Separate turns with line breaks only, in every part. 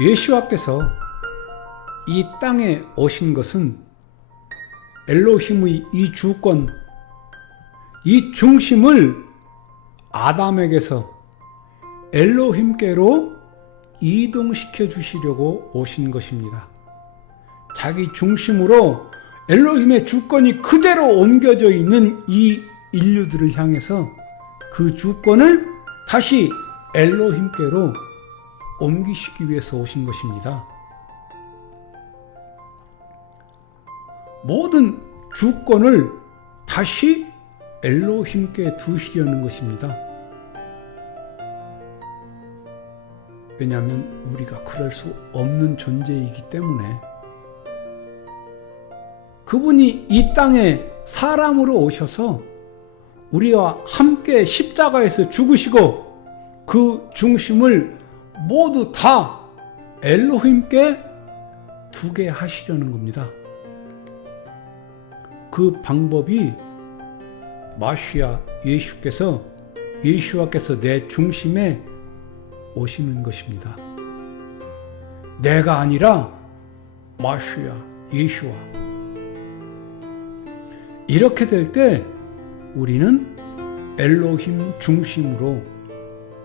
예수와께서 이 땅에 오신 것은 엘로힘의 이 주권, 이 중심을 아담에게서 엘로힘께로 이동시켜 주시려고 오신 것입니다. 자기 중심으로 엘로힘의 주권이 그대로 옮겨져 있는 이 인류들을 향해서 그 주권을 다시 엘로힘께로 옮기시기 위해서 오신 것입니다. 모든 주권을 다시 엘로힘께 두시려는 것입니다. 왜냐하면 우리가 그럴 수 없는 존재이기 때문에 그분이 이 땅에 사람으로 오셔서 우리와 함께 십자가에서 죽으시고 그 중심을 모두 다 엘로힘께 두게 하시려는 겁니다. 그 방법이 마시아 예수께서 예수와께서 내 중심에 오시는 것입니다. 내가 아니라 마시아 예수와 이렇게 될 때 우리는 엘로힘 중심으로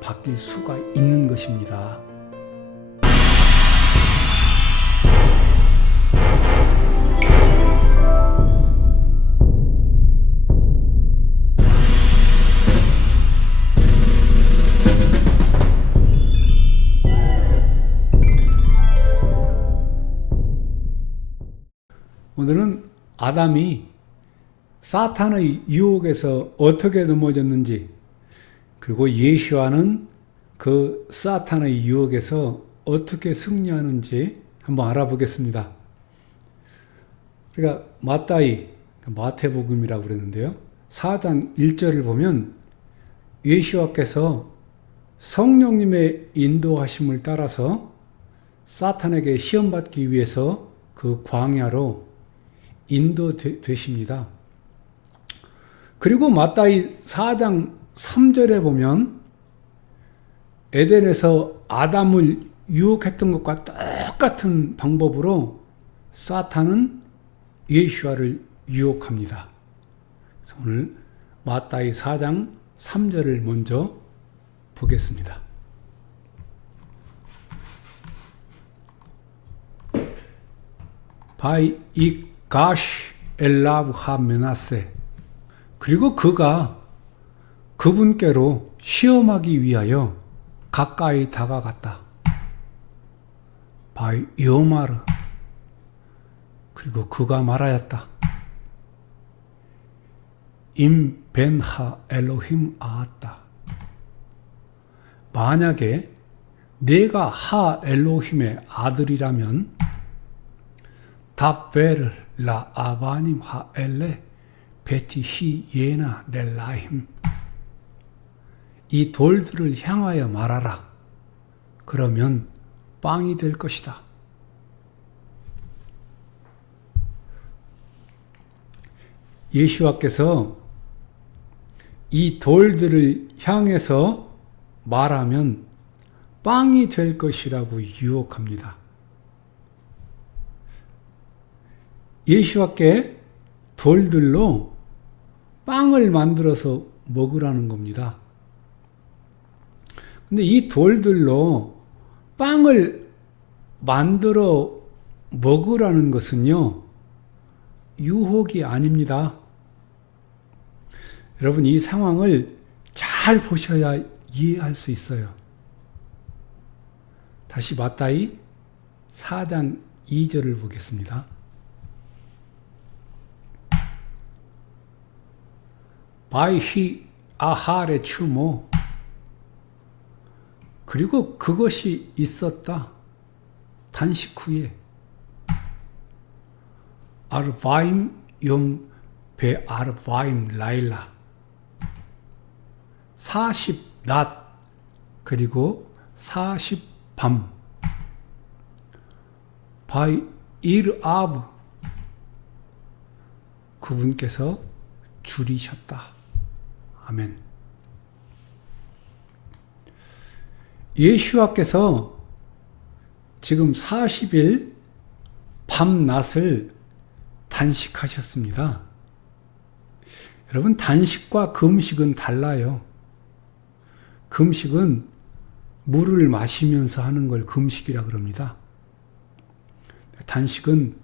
바뀔 수가 있는 것입니다. 오늘은 아담이 사탄의 유혹에서 어떻게 넘어졌는지 그리고 예수와는 그 사탄의 유혹에서 어떻게 승리하는지 한번 알아보겠습니다. 그러니까 마따이 마태복음이라고 그랬는데요. 4장 1절을 보면 예수와께서 성령님의 인도하심을 따라서 사탄에게 시험 받기 위해서 그 광야로 인도되십니다. 그리고 마따이 4장 3절에 보면 에덴에서 아담을 유혹했던 것과 똑같은 방법으로 사탄은 예수와를 유혹합니다. 오늘 마따이 4장 3절을 먼저 보겠습니다. 바이 이 가시 엘라브 하 메나세 그리고 그가 그분께로 시험하기 위하여 가까이 다가갔다. 바이 요마르 그리고 그가 말하였다. 임 벤하 엘로힘 아았다. 만약에 내가 하 엘로힘의 아들이라면 답베르 라 아바님 하 엘레 베티히 예나 넬라힘 이 돌들을 향하여 말하라. 그러면 빵이 될 것이다. 예수와께서 이 돌들을 향해서 말하면 빵이 될 것이라고 유혹합니다. 예수와께 돌들로 빵을 만들어서 먹으라는 겁니다. 근데 이 돌들로 빵을 만들어 먹으라는 것은요, 유혹이 아닙니다. 여러분, 이 상황을 잘 보셔야 이해할 수 있어요. 다시 마따이 4장 2절을 보겠습니다. 바이히 아하레 추모 그리고 그것이 있었다. 단식 후에 아르바임 용 베 아르바임 라일라 40낮 그리고 40밤 바이 일아브 그분께서 줄이셨다. 아멘. 예수와께서 지금 40일 밤낮을 단식하셨습니다. 여러분, 단식과 금식은 달라요. 금식은 물을 마시면서 하는 걸 금식이라 그럽니다. 단식은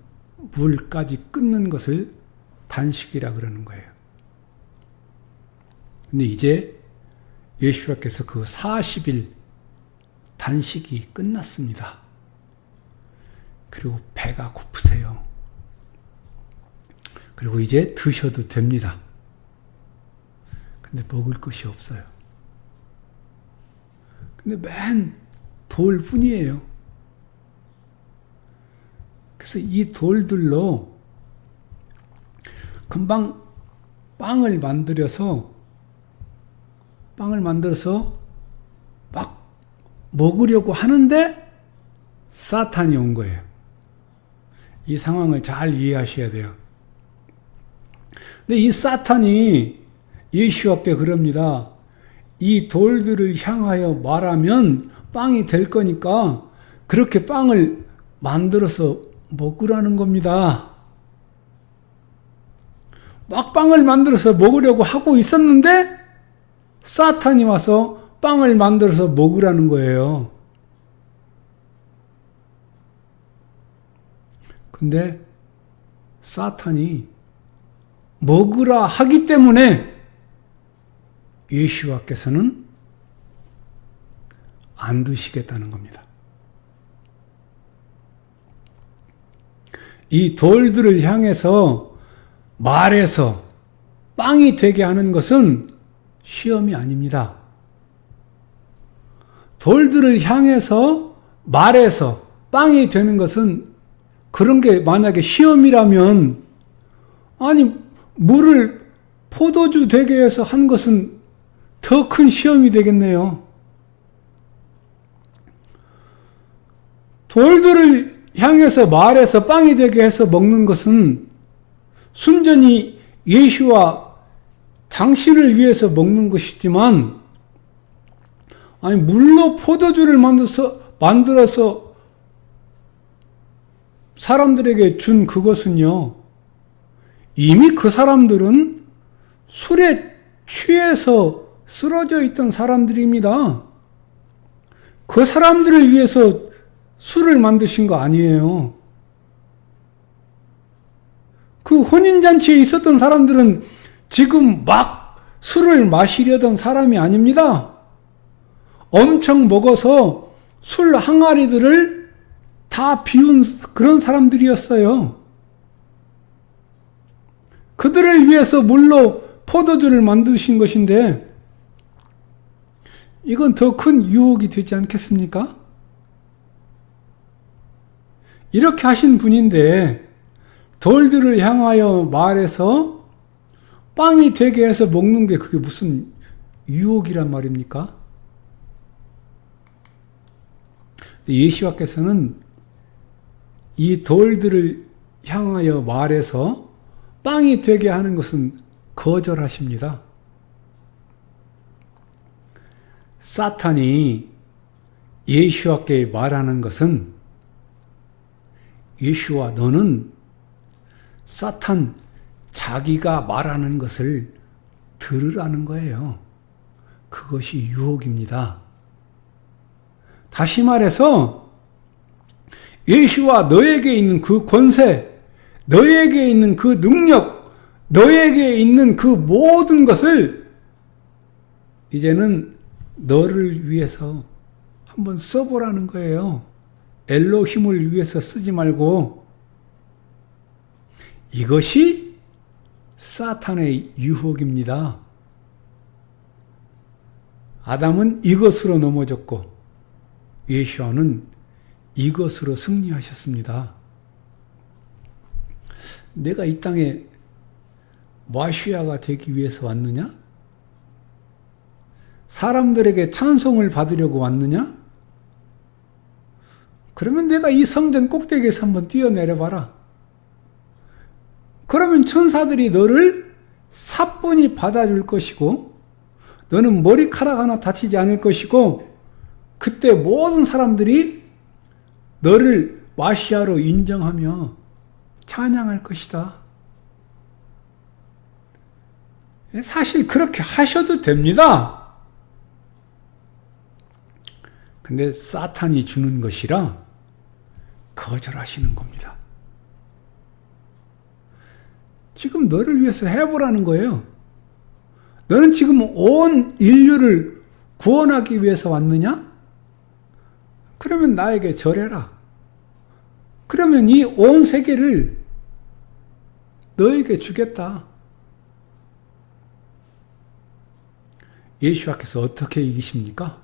물까지 끊는 것을 단식이라 그러는 거예요. 근데 이제 예수님께서 그 40일 단식이 끝났습니다. 그리고 배가 고프세요. 그리고 이제 드셔도 됩니다. 근데 먹을 것이 없어요. 근데 맨 돌 뿐이에요. 그래서 이 돌들로 금방 빵을 만들어서 빵을 만들어서 막 먹으려고 하는데 사탄이 온 거예요. 이 상황을 잘 이해하셔야 돼요. 근데 이 사탄이 예수와께 그럽니다. 이 돌들을 향하여 말하면 빵이 될 거니까 그렇게 빵을 만들어서 먹으라는 겁니다. 막 빵을 만들어서 먹으려고 하고 있었는데 사탄이 와서 빵을 만들어서 먹으라는 거예요. 근데 사탄이 먹으라 하기 때문에 예수와께서는 안 드시겠다는 겁니다. 이 돌들을 향해서 말해서 빵이 되게 하는 것은 시험이 아닙니다. 돌들을 향해서 말해서 빵이 되는 것은 그런 게 만약에 시험이라면 아니 물을 포도주 되게 해서 한 것은 더 큰 시험이 되겠네요. 돌들을 향해서 말해서 빵이 되게 해서 먹는 것은 순전히 예수와 당신을 위해서 먹는 것이지만 아니 물로 포도주를 만들어서 만들어서 사람들에게 준 그것은요 이미 그 사람들은 술에 취해서 쓰러져 있던 사람들입니다. 그 사람들을 위해서 술을 만드신 거 아니에요. 그 혼인잔치에 있었던 사람들은 지금 막 술을 마시려던 사람이 아닙니다. 엄청 먹어서 술 항아리들을 다 비운 그런 사람들이었어요. 그들을 위해서 물로 포도주를 만드신 것인데, 이건 더 큰 유혹이 되지 않겠습니까? 이렇게 하신 분인데, 돌들을 향하여 말해서 빵이 되게 해서 먹는 게 그게 무슨 유혹이란 말입니까? 예시와께서는 이 돌들을 향하여 말해서 빵이 되게 하는 것은 거절하십니다. 사탄이 예수와께 말하는 것은 예수와 너는 사탄 자기가 말하는 것을 들으라는 거예요. 그것이 유혹입니다. 다시 말해서 예수와 너에게 있는 그 권세, 너에게 있는 그 능력, 너에게 있는 그 모든 것을 이제는 너를 위해서 한번 써보라는 거예요. 엘로힘을 위해서 쓰지 말고 이것이 사탄의 유혹입니다. 아담은 이것으로 넘어졌고 예수와는 이것으로 승리하셨습니다. 내가 이 땅에 마시아가 되기 위해서 왔느냐? 사람들에게 찬송을 받으려고 왔느냐? 그러면 내가 이 성전 꼭대기에서 한번 뛰어내려 봐라. 그러면 천사들이 너를 사뿐히 받아줄 것이고, 너는 머리카락 하나 다치지 않을 것이고, 그때 모든 사람들이 너를 마시아로 인정하며 찬양할 것이다. 사실 그렇게 하셔도 됩니다. 근데 사탄이 주는 것이라 거절하시는 겁니다. 지금 너를 위해서 해보라는 거예요. 너는 지금 온 인류를 구원하기 위해서 왔느냐? 그러면 나에게 절해라. 그러면 이 온 세계를 너에게 주겠다. 예수와께서 어떻게 이기십니까?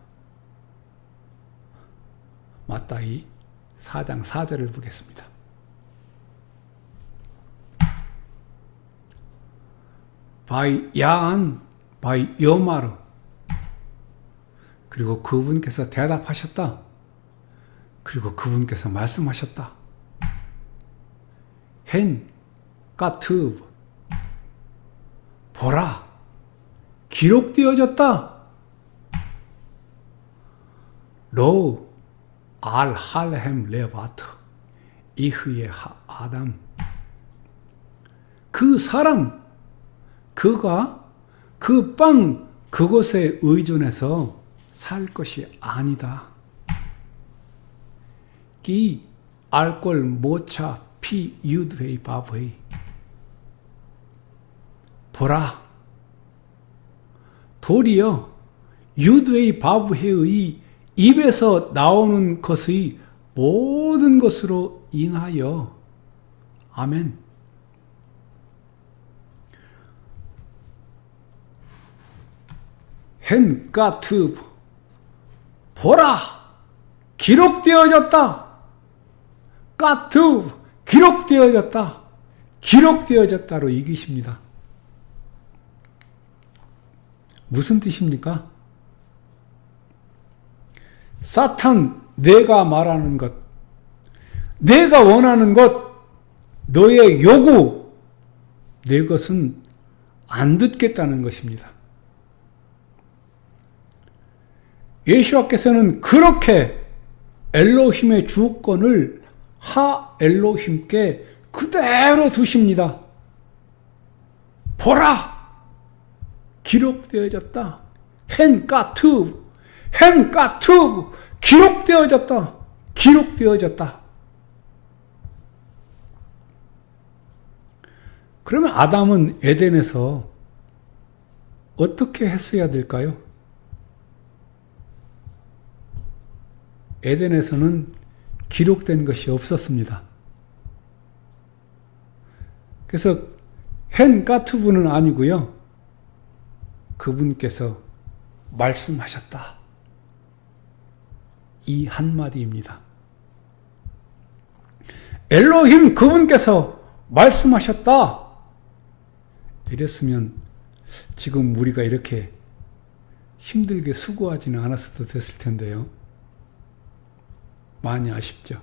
마따이 4장 4절을 보겠습니다. 바이 야안 바이 여마르 그리고 그분께서 대답하셨다. 그리고 그분께서 말씀하셨다. 헨 까트 보라 기록되어졌다. 로 알 할렘 레바트 이흐의 아담 그 사람 그가 그 빵 그곳에 의존해서 살 것이 아니다. 기 알콜 모차 피 유드웨이 바브이 보라 도리어 유드웨이 바브헤의 입에서 나오는 것의 모든 것으로 인하여। 아멘. 헨가트 보라! 기록되어졌다. 까트 기록되어졌다. 기록되어졌다로 이기십니다. 무슨 뜻입니까? 사탄, 내가 말하는 것, 내가 원하는 것, 너의 요구, 내 것은 안 듣겠다는 것입니다. 예수와께서는 그렇게 엘로힘의 주권을 하 엘로힘께 그대로 두십니다. 보라! 기록되어졌다. 헨까투, 헨까투, 기록되어졌다. 기록되어졌다. 그러면 아담은 에덴에서 어떻게 했어야 될까요? 에덴에서는 기록된 것이 없었습니다. 그래서 헨 까투브는 아니고요. 그분께서 말씀하셨다. 이 한마디입니다. 엘로힘 그분께서 말씀하셨다. 이랬으면 지금 우리가 이렇게 힘들게 수고하지는 않았어도 됐을 텐데요. 많이 아쉽죠.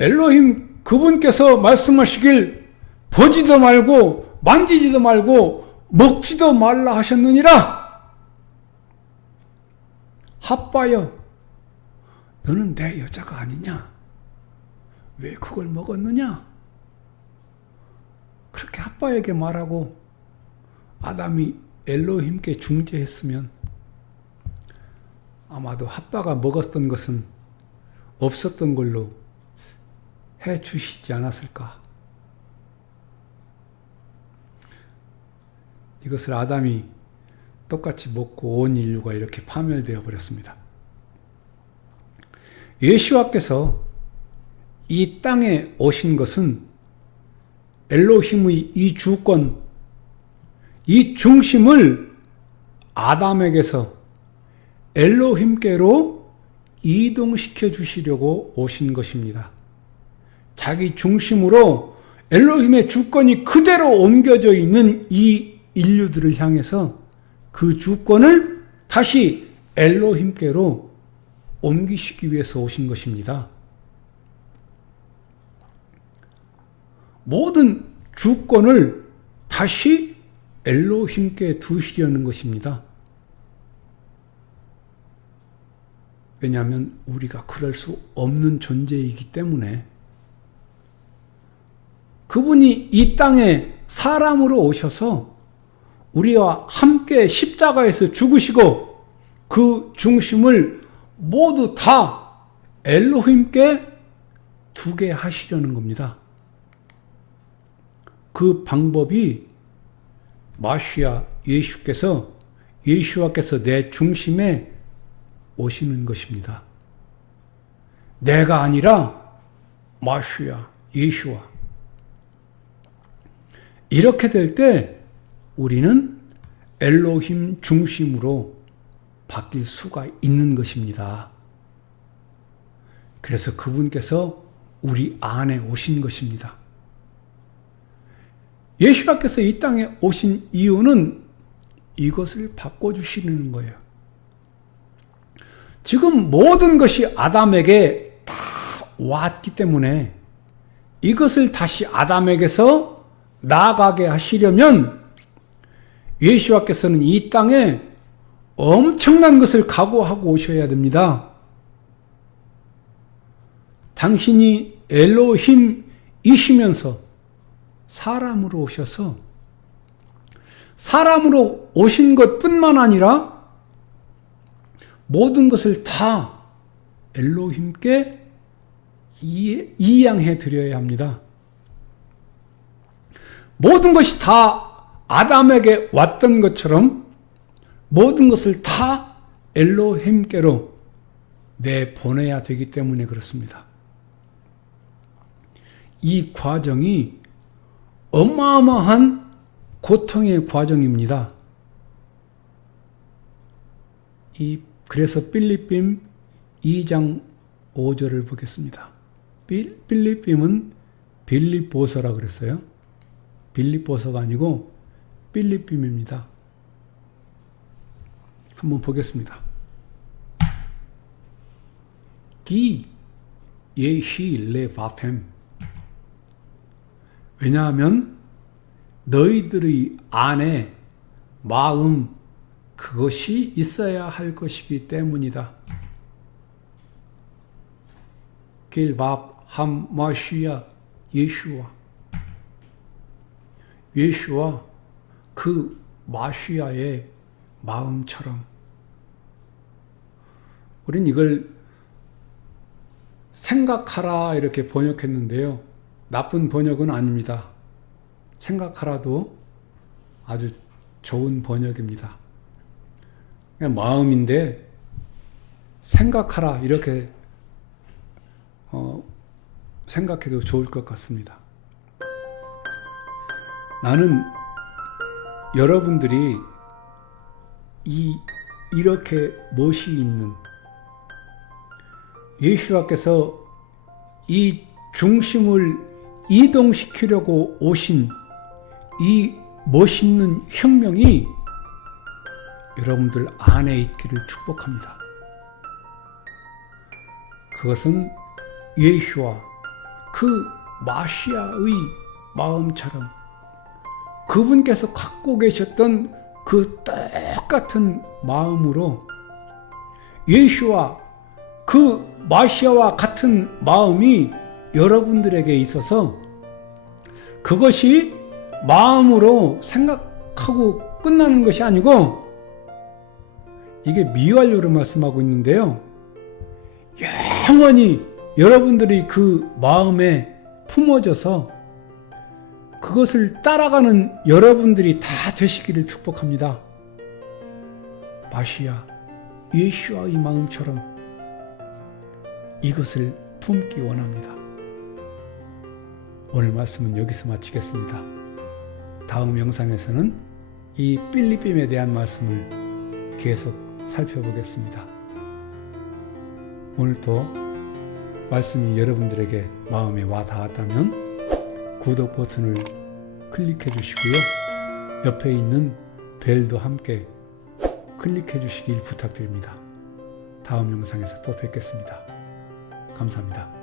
엘로힘 그분께서 말씀하시길 보지도 말고 만지지도 말고 먹지도 말라 하셨느니라. 핫바여, 너는 내 여자가 아니냐? 왜 그걸 먹었느냐? 그렇게 핫바에게 말하고 아담이 엘로힘께 중재했으면 아마도 핫바가 먹었던 것은 없었던 걸로 해 주시지 않았을까? 이것을 아담이 똑같이 먹고 온 인류가 이렇게 파멸되어 버렸습니다. 예수와께서 이 땅에 오신 것은 엘로힘의 이 주권, 이 중심을 아담에게서 엘로힘께로 이동시켜 주시려고 오신 것입니다. 자기 중심으로 엘로힘의 주권이 그대로 옮겨져 있는 이 인류들을 향해서 그 주권을 다시 엘로힘께로 옮기시기 위해서 오신 것입니다. 모든 주권을 다시 엘로힘께 두시려는 것입니다. 왜냐하면 우리가 그럴 수 없는 존재이기 때문에 그분이 이 땅에 사람으로 오셔서 우리와 함께 십자가에서 죽으시고 그 중심을 모두 다 엘로힘께 두게 하시려는 겁니다. 그 방법이 마시아 예수께서 예수와께서 내 중심에 오시는 것입니다. 내가 아니라 마시아 예수와 이렇게 될 때 우리는 엘로힘 중심으로 바뀔 수가 있는 것입니다. 그래서 그분께서 우리 안에 오신 것입니다. 예수님께서 이 땅에 오신 이유는 이것을 바꿔주시는 거예요. 지금 모든 것이 아담에게 다 왔기 때문에 이것을 다시 아담에게서 나아가게 하시려면 예수와께서는 이 땅에 엄청난 것을 각오하고 오셔야 됩니다. 당신이 엘로힘이시면서 사람으로 오셔서 사람으로 오신 것 뿐만 아니라 모든 것을 다 엘로힘께 이양해 드려야 합니다. 모든 것이 다 아담에게 왔던 것처럼 모든 것을 다 엘로힘께로 내보내야 되기 때문에 그렇습니다. 이 과정이 어마어마한 고통의 과정입니다. 이 그래서 필리핀 2장 5절을 보겠습니다. 필리핀은 빌립보서라 그랬어요. 빌립보서가 아니고 필리핀입니다. 한번 보겠습니다. 기 예시 레바펜 왜냐하면 너희들의 안에 마음 그것이 있어야 할 것이기 때문이다. 길밥 함 마시야 예수와 예수와 그 마시아의 마음처럼 우린 이걸 생각하라 이렇게 번역했는데요. 나쁜 번역은 아닙니다. 생각하라도 아주 좋은 번역입니다. 그냥 마음인데 생각하라 이렇게 어, 생각해도 좋을 것 같습니다. 나는 여러분들이 이 이렇게 멋이 있는 예수와께서 이 중심을 이동시키려고 오신 이 멋있는 혁명이 여러분들 안에 있기를 축복합니다. 그것은 예수와 그 마시아의 마음처럼 그분께서 갖고 계셨던 그 똑같은 마음으로 예수와 그 마시아와 같은 마음이 여러분들에게 있어서 그것이 마음으로 생각하고 끝나는 것이 아니고 이게 미완료로 말씀하고 있는데요. 영원히 여러분들이 그 마음에 품어져서 그것을 따라가는 여러분들이 다 되시기를 축복합니다. 마시아, 예수와의 마음처럼 이것을 품기 원합니다. 오늘 말씀은 여기서 마치겠습니다. 다음 영상에서는 이 필리핀에 대한 말씀을 계속 살펴보겠습니다. 오늘도 말씀이 여러분들에게 마음에 와 닿았다면 구독 버튼을 클릭해 주시고요. 옆에 있는 벨도 함께 클릭해 주시길 부탁드립니다. 다음 영상에서 또 뵙겠습니다. 감사합니다.